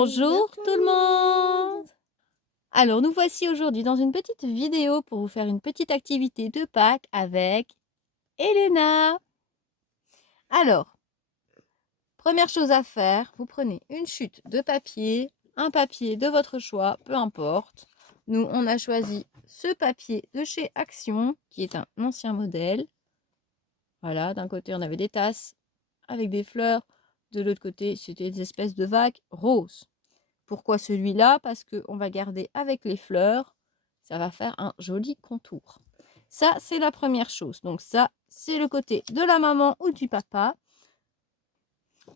Bonjour tout le monde! Alors nous voici aujourd'hui dans une petite vidéo pour vous faire une petite activité de Pâques avec Elena. Alors, première chose à faire, vous prenez une chute de papier, un papier de votre choix, peu importe. Nous, on a choisi ce papier de chez Action, qui est un ancien modèle. Voilà, d'un côté on avait des tasses avec des fleurs, de l'autre côté c'était des espèces de vagues roses. Pourquoi celui-là? Parce qu'on va garder avec les fleurs, ça va faire un joli contour. Ça, c'est la première chose. Donc ça, c'est le côté de la maman ou du papa.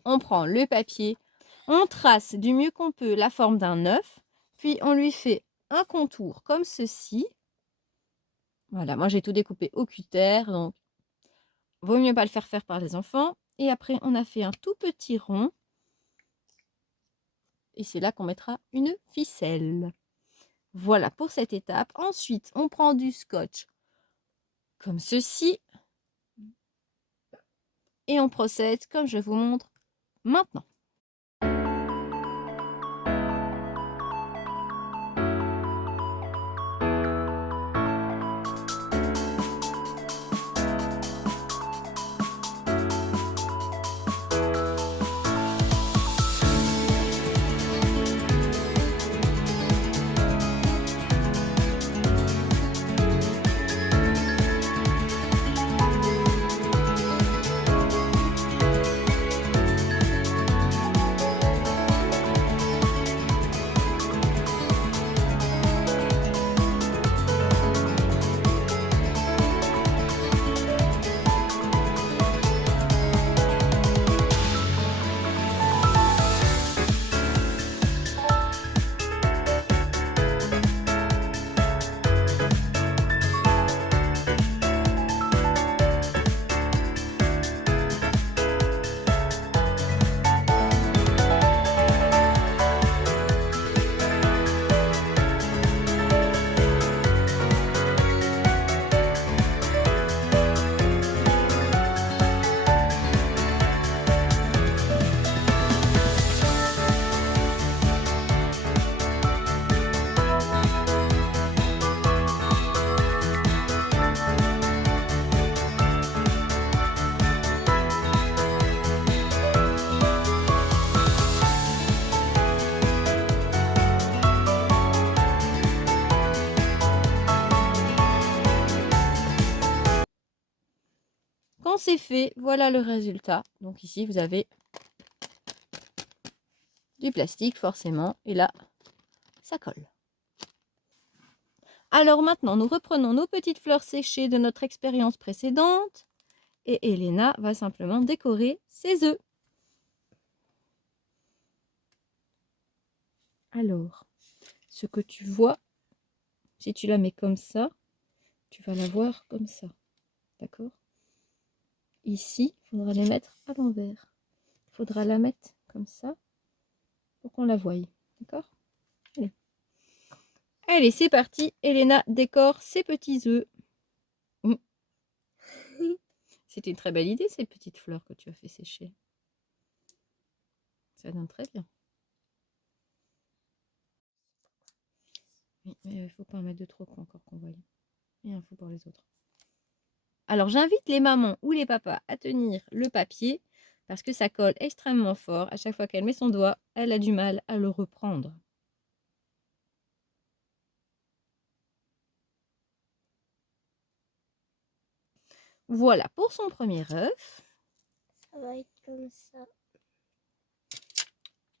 On prend le papier, on trace du mieux qu'on peut la forme d'un œuf, puis on lui fait un contour comme ceci. Voilà, moi j'ai tout découpé au cutter, donc vaut mieux pas le faire faire par les enfants. Et après, on a fait un tout petit rond. Et c'est là qu'on mettra une ficelle. Voilà pour cette étape. Ensuite, on prend du scotch comme ceci. Et on procède comme je vous montre maintenant. Quand c'est fait, voilà le résultat. Donc ici, vous avez du plastique forcément. Et là, ça colle. Alors maintenant, nous reprenons nos petites fleurs séchées de notre expérience précédente. Et Elena va simplement décorer ses œufs. Alors, ce que tu vois, si tu la mets comme ça, tu vas la voir comme ça. D'accord? Ici, il faudra les mettre à l'envers. Il faudra la mettre comme ça pour qu'on la voie. D'accord? Allez. Allez, c'est parti. Elena décore ses petits œufs. C'était une très belle idée, ces petites fleurs que tu as fait sécher. Ça donne très bien. Oui, mais il ne faut pas en mettre de trop encore qu'on voie. Et un fou pour les autres. Alors, j'invite les mamans ou les papas à tenir le papier parce que ça colle extrêmement fort. À chaque fois qu'elle met son doigt, elle a du mal à le reprendre. Voilà pour son premier œuf. Ça va être comme ça.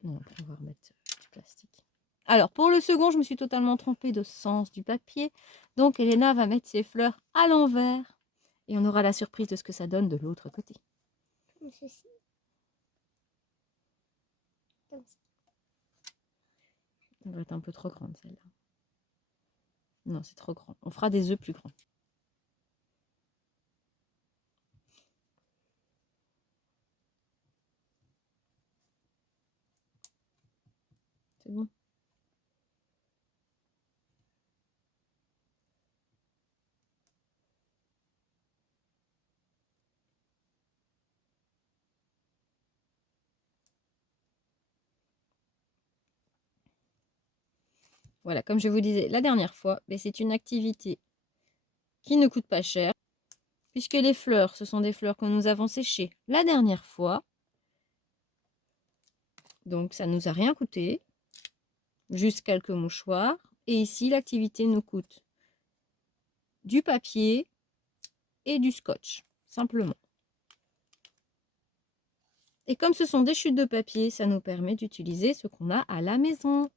Non, on va remettre du plastique. Alors, pour le second, je me suis totalement trompée de sens du papier. Donc, Elena va mettre ses fleurs à l'envers. Et on aura la surprise de ce que ça donne de l'autre côté. Comme ceci. Comme ça. Elle doit être un peu trop grande, celle-là. Non, c'est trop grand. On fera des œufs plus grands. C'est bon. Voilà, comme je vous disais la dernière fois, c'est une activité qui ne coûte pas cher, puisque les fleurs, ce sont des fleurs que nous avons séchées la dernière fois. Donc, ça ne nous a rien coûté, juste quelques mouchoirs. Et ici, l'activité nous coûte du papier et du scotch, simplement. Et comme ce sont des chutes de papier, ça nous permet d'utiliser ce qu'on a à la maison.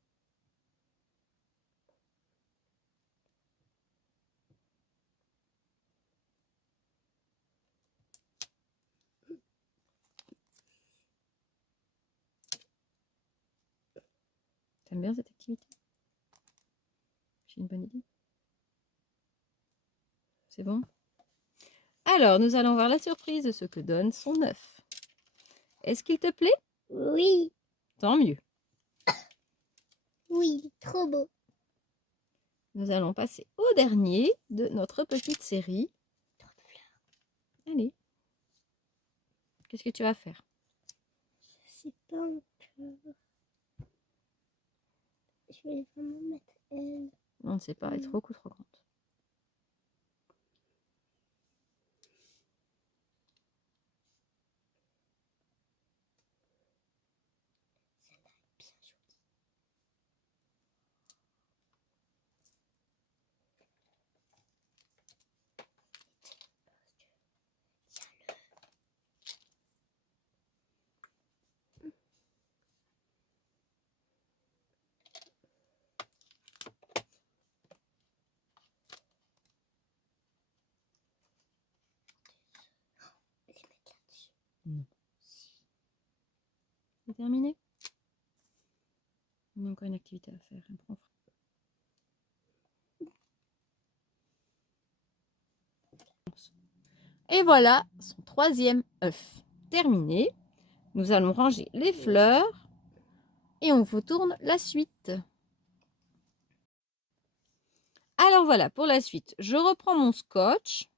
T'aimes bien cette activité? J'ai une bonne idée. C'est bon? Alors, nous allons voir la surprise de ce que donne son œuf. Est-ce qu'il te plaît? Oui, Tant mieux. oui, trop beau. Nous allons passer au dernier de notre petite série. Allez. Qu'est-ce que tu vas faire? Je sais pas encore. Je vais vraiment mettre elle. On ne sait pas, elle est beaucoup trop grande. Bien jolie. Je vais les mettre là-dessus. C'est terminé? On a encore une activité à faire. Et voilà son troisième œuf terminé. Nous allons ranger les fleurs et on vous tourne la suite. Alors voilà, pour la suite, je reprends mon scotch.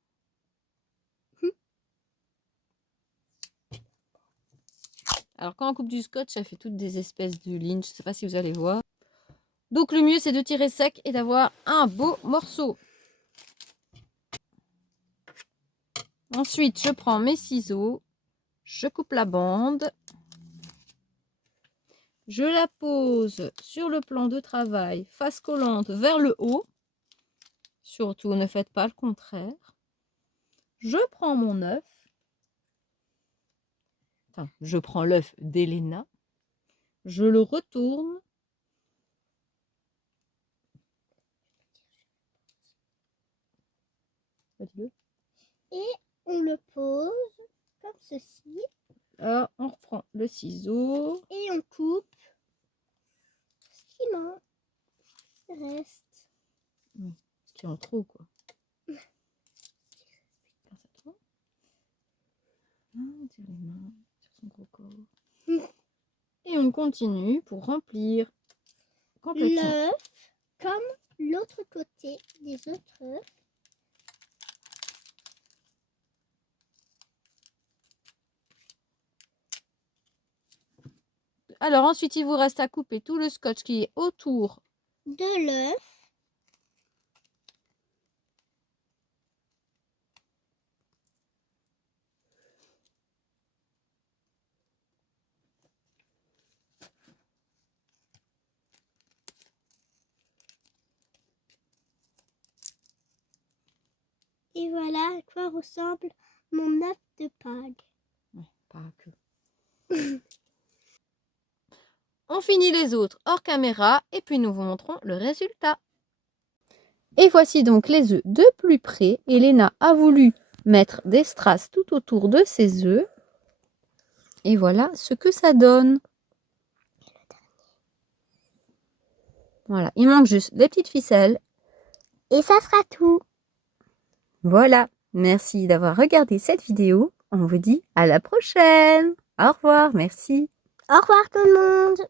Alors quand on coupe du scotch, ça fait toutes des espèces de lignes. Je ne sais pas si vous allez voir. Donc le mieux, c'est de tirer sec et d'avoir un beau morceau. Ensuite, je prends mes ciseaux. Je coupe la bande. Je la pose sur le plan de travail, face collante vers le haut. Surtout, ne faites pas le contraire. Je prends mon œuf. Enfin, je prends l'œuf d'Elena. Je le retourne. Et on le pose comme ceci. Alors, on reprend le ciseau. Et on coupe ce qui manque. Reste. Ce qui est en trop, quoi. On tire les mains sur son gros corps. Et on continue pour remplir complètement. L'œuf, comme l'autre côté des autres œufs. Alors ensuite, il vous reste à couper tout le scotch qui est autour de l'œuf. Et voilà à quoi ressemble mon œuf de Pâques. Ouais, pas que. On finit les autres hors caméra et puis nous vous montrons le résultat. Et voici donc les œufs de plus près. Elena a voulu mettre des strass tout autour de ses œufs. Et voilà ce que ça donne. Voilà, il manque juste des petites ficelles. Et ça sera tout. Voilà, merci d'avoir regardé cette vidéo. On vous dit à la prochaine. Au revoir, merci. Au revoir tout le monde.